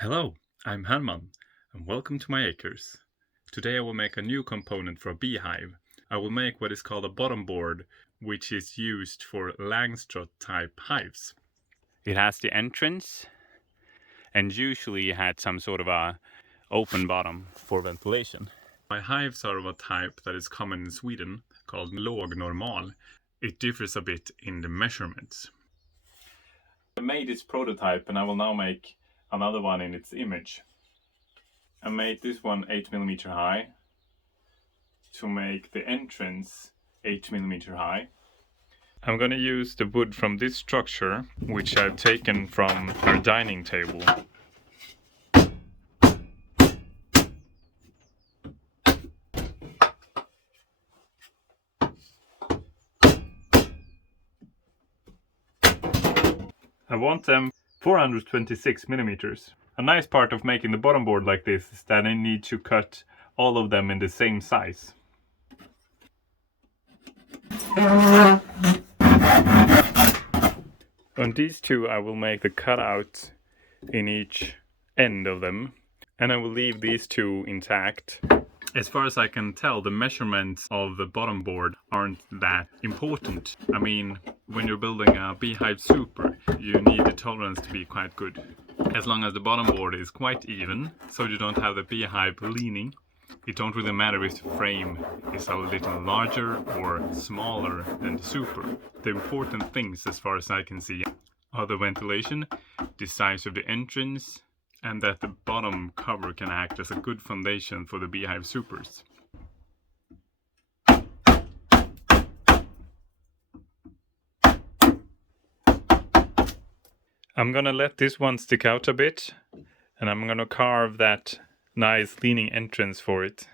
Hello, I'm Herman, and welcome to my acres. Today I will make a new component for a beehive. I will make what is called a bottom board, which is used for Langstroth type hives. It has the entrance, and usually it had some sort of a open bottom for ventilation. My hives are of a type that is common in Sweden, called Låg Normal. It differs a bit in the measurements. I made this prototype and I will now make another one in its image. I made this one 8mm high to make the entrance 8mm high. I'm going to use the wood from this structure, which I've taken from our dining table. I want them 426mm. A nice part of making the bottom board like this is that I need to cut all of them in the same size. On these two I will make the cutout in each end of them, and I will leave these two intact. As far as I can tell, the measurements of the bottom board aren't that important. I mean, when you're building a beehive super, you need the tolerance to be quite good. As long as the bottom board is quite even, so you don't have the beehive leaning, it don't really matter if the frame is a little larger or smaller than the super. The important things, as far as I can see, are the ventilation, the size of the entrance, and that the bottom cover can act as a good foundation for the beehive supers. I'm gonna let this one stick out a bit, and I'm gonna carve that nice leaning entrance for it.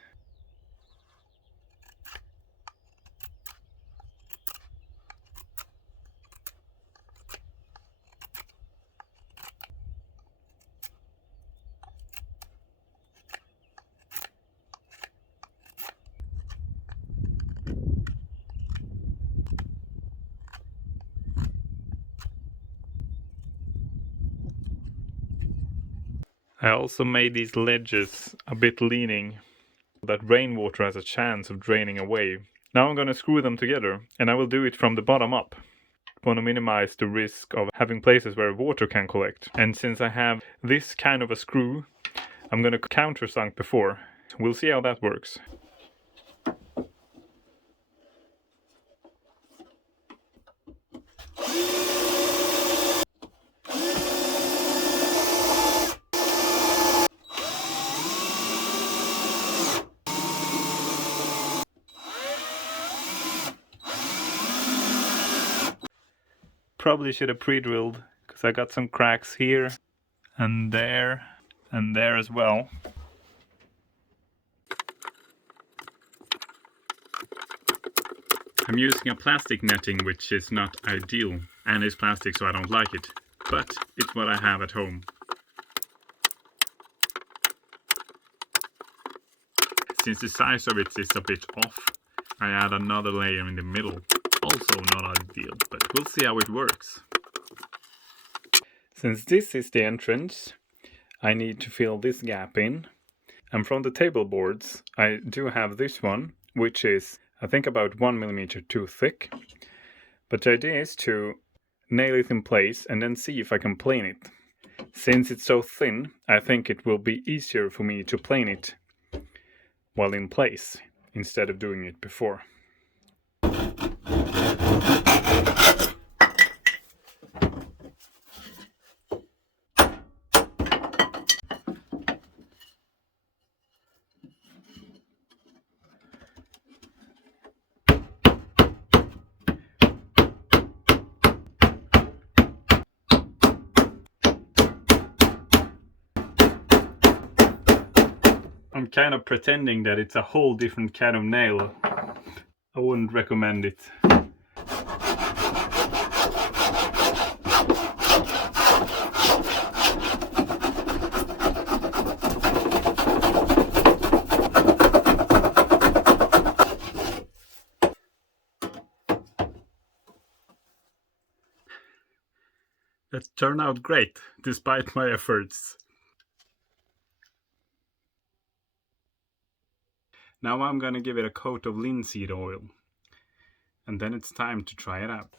I also made these ledges a bit leaning, so that rainwater has a chance of draining away. Now I'm going to screw them together, and I will do it from the bottom up. I want to minimize the risk of having places where water can collect. And since I have this kind of a screw, I'm going to countersunk before. We'll see how that works. Probably should have pre-drilled, because I got some cracks here and there as well. I'm using a plastic netting, which is not ideal, and it's plastic, so I don't like it, but it's what I have at home. Since the size of it is a bit off, I add another layer in the middle. Also not ideal, but we'll see how it works. Since this is the entrance, I need to fill this gap in. And from the table boards, I do have this one, which is, I think, about 1mm too thick. But the idea is to nail it in place and then see if I can plane it. Since it's so thin, I think it will be easier for me to plane it while in place, instead of doing it before. I'm kind of pretending that it's a whole different kind of nail. I wouldn't recommend it. That turned out great, despite my efforts. Now I'm gonna give it a coat of linseed oil, and then it's time to try it out.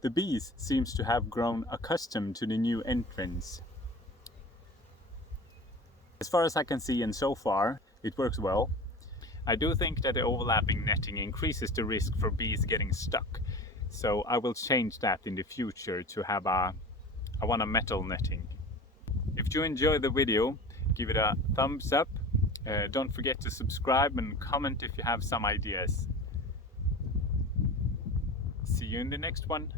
The bees seems to have grown accustomed to the new entrance. As far as I can see, and so far, it works well. I do think that the overlapping netting increases the risk for bees getting stuck, so I will change that in the future to have I want a metal netting. If you enjoy the video, give it a thumbs up. Don't forget to subscribe and comment if you have some ideas. See you in the next one.